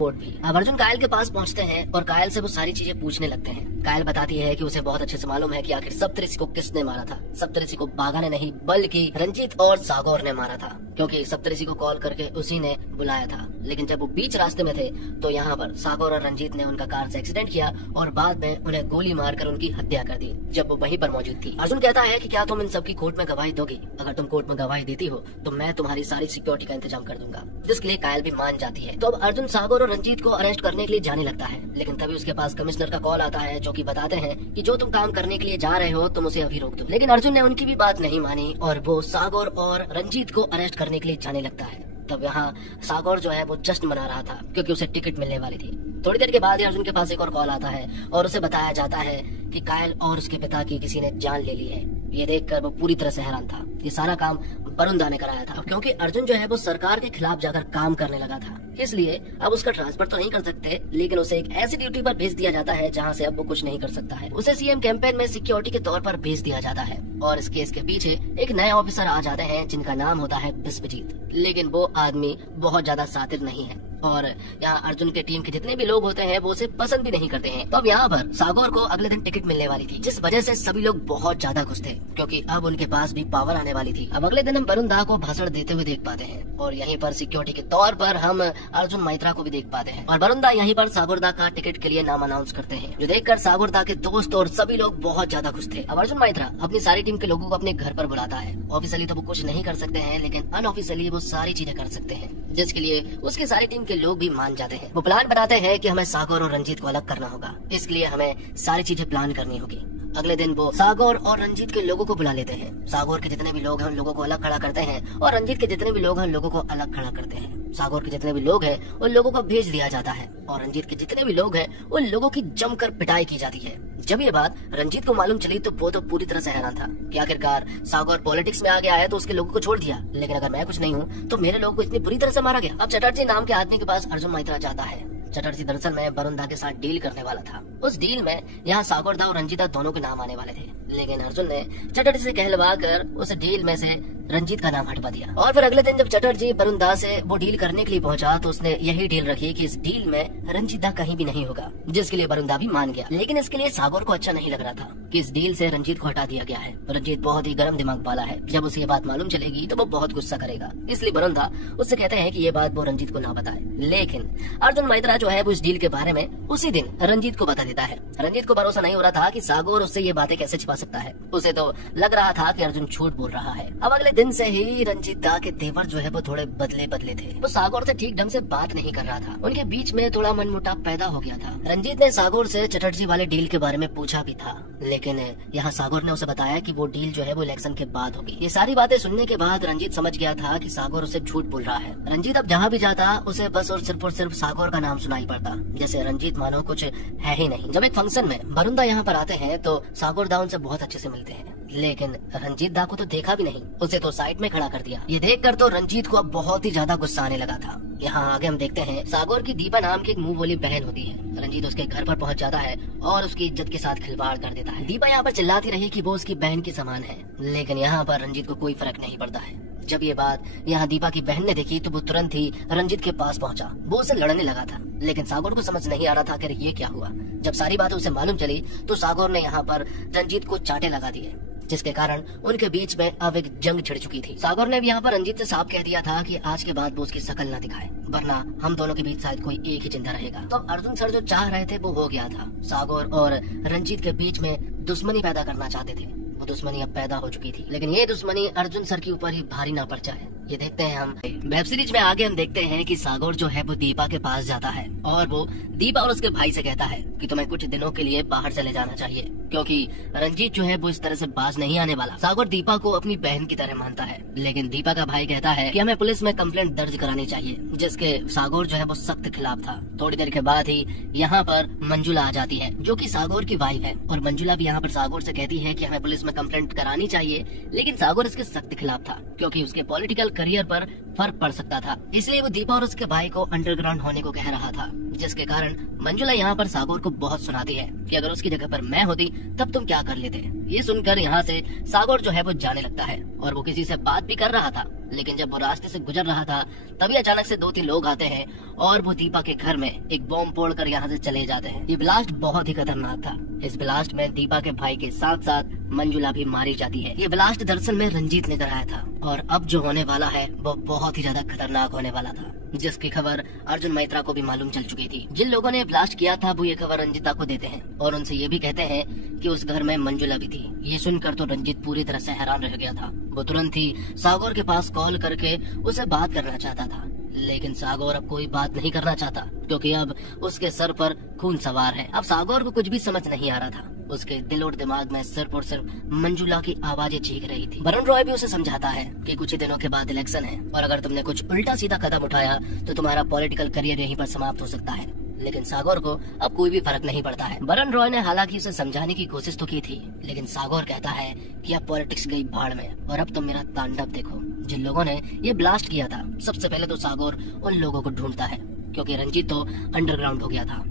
Court भी। अब अर्जुन कायल के पास पहुंचते हैं और कायल से वो सारी चीजें पूछने लगते हैं। कायल बताती है कि उसे बहुत अच्छे से मालूम है कि आखिर सप्तऋषि को किसने मारा था। सप्तऋषि को बाघा ने नहीं बल्कि रंजीत और सागौर ने मारा था, क्योंकि सप्तऋषि को कॉल करके उसी ने बुलाया था। लेकिन जब वो बीच रास्ते में थे तो यहाँ पर सागौर और रंजीत ने उनका कार से एक्सीडेंट किया और बाद में उन्हें गोली मारकर उनकी हत्या कर दी जब वो वहीं पर मौजूद थी। अर्जुन कहता है कि क्या तुम इन सबकी कोर्ट में गवाही दोगी? अगर तुम कोर्ट में गवाही देती हो तो मैं तुम्हारी सारी सिक्योरिटी का इंतजाम कर दूंगा, जिसके लिए कायल भी मान जाती है। तो अब अर्जुन सागौर और रंजीत को अरेस्ट करने के लिए जाने लगता है, लेकिन तभी उसके पास कमिश्नर का कॉल आता है, जो कि बताते हैं कि जो तुम काम करने के लिए जा रहे हो तुम उसे अभी रोक दो। लेकिन अर्जुन ने उनकी भी बात नहीं मानी और वो सागौर और रंजीत को अरेस्ट करने के लिए जाने लगता है। तब यहाँ सागौर जो है वो जश्न मना रहा था, क्योंकि उसे टिकट मिलने वाली थी। थोड़ी देर के बाद ही अर्जुन के पास एक और कॉल आता है और उसे बताया जाता है कि कायल और उसके पिता की किसी ने जान ले ली है। ये देखकर वो पूरी तरह से हैरान था। ये सारा काम वरुण दा ने कराया था, क्योंकि अर्जुन जो है वो सरकार के खिलाफ जाकर काम करने लगा था। इसलिए अब उसका ट्रांसफर तो नहीं कर सकते, लेकिन उसे एक ऐसी ड्यूटी पर भेज दिया जाता है जहां से अब वो कुछ नहीं कर सकता है। उसे सीएम कैंपेन में सिक्योरिटी के तौर पर भेज दिया जाता है और इस केस के पीछे एक नए ऑफिसर आ जाते हैं जिनका नाम होता है विश्वजीत। लेकिन वो आदमी बहुत ज्यादा शातिर नहीं है और यहाँ अर्जुन के टीम के जितने भी लोग होते हैं वो उसे पसंद भी नहीं करते हैं। तो अब यहाँ पर सागौर को अगले दिन टिकट मिलने वाली थी, जिस वजह से सभी लोग बहुत ज्यादा खुश थे, क्योंकि अब उनके पास भी पावर आने वाली थी। अब अगले दिन हम वरुण दा को भाषण देते हुए देख पाते हैं और यहीं पर सिक्योरिटी के तौर पर हम अर्जुन मैत्रा को भी देख पाते हैं और वरुण दा यहीं पर सागौर दा का टिकट के लिए नाम अनाउंस करते हैं, जो देखकर सागौर दा के दोस्त और सभी लोग बहुत ज्यादा खुश थे। अब अर्जुन मैत्रा अपनी सारी टीम के लोगों को अपने घर पर बुलाता है। ऑफिशियली तो वो कुछ नहीं कर सकते हैं, लेकिन अनऑफिशियली वो सारी चीजें कर सकते हैं, जिसके लिए उसकी सारी टीम के लोग भी मान जाते हैं। वो प्लान बनाते हैं कि हमें सागौर और रंजीत को अलग करना होगा, इसलिए हमें सारी चीजें प्लान करनी होगी। अगले दिन वो सागौर और रंजीत के लोगों को बुला लेते हैं। सागौर के जितने भी लोग हैं उन लोगों को अलग खड़ा करते हैं और रंजीत के जितने भी लोग हैं उन लोगों को अलग खड़ा करते हैं। सागौर के जितने भी लोग हैं उन लोगों को भेज दिया जाता है और रंजीत के जितने भी लोग हैं उन लोगों की जमकर पिटाई की जाती है। जब ये बात रंजीत को मालूम चली तो वो तो पूरी तरह से हैरान था कि आखिरकार सागौर पॉलिटिक्स में आ गया है तो उसके लोगों को छोड़ दिया, लेकिन अगर मैं कुछ नहीं हूँ तो मेरे लोगों को इतनी बुरी तरह से मारा गया। अब चटर्जी नाम के आदमी के पास अर्जुन मैत्रा जाता है। चटर्जी दरअसल में वरुण दा के साथ डील करने वाला था। उस डील में यहाँ सागौर दा और रंजीत दा दोनों के नाम आने वाले थे, लेकिन अर्जुन ने चटर्जी से कहलवा कर उस डील में से रंजीत का नाम हटवा दिया। और फिर अगले दिन जब चटर्जी वरुण दा से वो डील करने के लिए पहुंचा तो उसने यही डील रखी कि इस डील में रंजीत दा कहीं भी नहीं होगा, जिसके लिए वरुण दा भी मान गया। लेकिन इसके लिए सागौर को अच्छा नहीं लग रहा था कि इस डील से रंजीत को हटा दिया गया है। रंजीत बहुत ही गर्म दिमाग वाला है, जब उसे ये बात मालूम चलेगी तो वो बहुत गुस्सा करेगा। इसलिए वरुण दा उससे कहते हैं कि ये बात वो रंजीत को ना बताए। लेकिन अर्जुन मैत्रा जो है वो इस डील के बारे में उसी दिन रंजीत को बता देता है। रंजीत को भरोसा नहीं हो रहा था कि सागौर उससे ये बातें कैसे छिपा सकता है। उसे तो लग रहा था कि अर्जुन झूठ बोल रहा है। अब अगले दिन से ही रंजीत दा के तेवर जो है वो थोड़े बदले बदले थे। वो सागौर से ठीक ढंग से बात नहीं कर रहा था, उनके बीच में थोड़ा मनमुटाव पैदा हो गया था। रंजीत ने सागौर से चटर्जी वाले डील के बारे में पूछा भी था, लेकिन यहाँ सागौर ने उसे बताया कि वो डील जो है वो इलेक्शन के बाद होगी। ये सारी बातें सुनने के बाद रंजीत समझ गया था कि सागौर उसे झूठ बोल रहा है। रंजीत अब जहाँ भी जाता उसे बस और सिर्फ सागौर का नाम सुनाई पड़ता, जैसे रंजीत मानो कुछ है ही नहीं। जब एक फंक्शन में वरुण दा यहाँ पर आते हैं तो सागौर दा उनसे बहुत अच्छे से मिलते हैं, लेकिन रंजीत दा को तो देखा भी नहीं, उसे तो साइड में खड़ा कर दिया। ये देखकर तो रंजीत को अब बहुत ही ज्यादा गुस्सा आने लगा था। यहाँ आगे हम देखते हैं सागौर की दीपा नाम की एक मुंह बोली बहन होती है। रंजीत उसके घर पर पहुंच जाता है और उसकी इज्जत के साथ खिलवाड़ कर देता है। दीपा यहाँ पर चिल्लाती रही कि वो उसकी बहन के समान है, लेकिन यहाँ पर रंजीत को कोई फर्क नहीं पड़ता है। जब ये बात यहाँ दीपा की बहन ने देखी तो वो तुरंत ही रंजीत के पास पहुंचा। वो उसे लड़ने लगा था, लेकिन सागौर को समझ नहीं आ रहा था कि ये क्या हुआ। जब सारी बातें उसे मालूम चली तो सागौर ने यहाँ पर रंजीत को चाटे लगा दिए, जिसके कारण उनके बीच में अब एक जंग छिड़ चुकी थी। सागौर ने भी यहाँ पर रंजीत से साफ कह दिया था कि आज के बाद वो उसकी शकल न दिखाए, वरना हम दोनों के बीच शायद कोई एक ही जिंदा रहेगा। तो अर्जुन सर जो चाह रहे थे वो हो गया था। सागौर और रंजीत के बीच में दुश्मनी पैदा करना चाहते थे। वो दुश्मनी अब पैदा हो चुकी थी, लेकिन ये दुश्मनी अर्जुन सर के ऊपर ही भारी ना पड़ जाए। ये देखते हैं हम वेब सीरीज में आगे हम देखते हैं कि सागौर जो है वो दीपा के पास जाता है और वो दीपा और उसके भाई से कहता है कि तुम्हें कुछ दिनों के लिए बाहर चले जाना चाहिए, क्योंकि रंजीत जो है वो इस तरह से बाज नहीं आने वाला। सागौर दीपा को अपनी बहन की तरह मानता है, लेकिन दीपा का भाई कहता है कि हमें पुलिस में कंप्लेंट दर्ज करानी चाहिए, जिसके सागौर जो है वो सख्त खिलाफ था। थोड़ी देर के बाद ही यहाँ पर मंजुला आ जाती है, जो कि सागौर की वाइफ है, और मंजुला भी यहाँ पर सागौर से कहती है कि हमें पुलिस में कंप्लेंट करानी चाहिए, लेकिन सागौर इसके सख्त खिलाफ था, क्योंकि उसके पॉलिटिकल करियर पर फर्क पड़ सकता था। इसलिए वो दीपा और उसके भाई को अंडरग्राउंड होने को कह रहा था, जिसके कारण मंजुला यहाँ पर सागौर को बहुत सुनाती है कि अगर उसकी जगह पर मैं होती तब तुम क्या कर लेते। ये सुनकर यहाँ से सागौर जो है वो जाने लगता है और वो किसी से बात भी कर रहा था, लेकिन जब वो रास्ते से गुजर रहा था तभी अचानक से 2-3 लोग आते हैं और वो दीपा के घर में एक बॉम्ब फोड़कर यहाँ से चले जाते हैं। ये ब्लास्ट बहुत ही खतरनाक था। इस ब्लास्ट में दीपा के भाई के साथ साथ मंजुला भी मारी जाती है। ये ब्लास्ट दरअसल में रंजीत ने कराया था और अब जो होने वाला है वो बहुत ही ज्यादा खतरनाक होने वाला था, जिसकी खबर अर्जुन मैत्रा को भी मालूम चल चुकी थी। जिन लोगों ने ब्लास्ट किया था वो ये खबर रंजीता को देते हैं और उनसे ये भी कहते हैं कि उस घर में मंजुला भी थी। ये सुनकर तो रंजीत पूरी तरह से हैरान रह गया था। वो तुरंत ही सागौर के पास कॉल करके उसे बात करना चाहता था, लेकिन सागौर अब कोई बात नहीं करना चाहता क्योंकि अब उसके सर पर खून सवार है। अब सागौर को कुछ भी समझ नहीं आ रहा था। उसके दिल और दिमाग में सिर्फ और सिर्फ मंजुला की आवाजें चीख रही थी। वरुण रॉय भी उसे समझाता है कि कुछ ही दिनों के बाद इलेक्शन है और अगर तुमने कुछ उल्टा सीधा कदम उठाया तो तुम्हारा पॉलिटिकल करियर यहीं पर समाप्त हो सकता है। लेकिन सागौर को अब कोई भी फर्क नहीं पड़ता है। वरुण रॉय ने हालांकि उसे समझाने की कोशिश तो की थी, लेकिन सागौर कहता है कि अब पॉलिटिक्स गई भाड़ में और अब तुम मेरा तांडव देखो। जिन लोगों ने ये ब्लास्ट किया था सबसे पहले तो सागौर उन लोगों को ढूंढता है क्योंकि रंजीत तो अंडरग्राउंड हो गया था।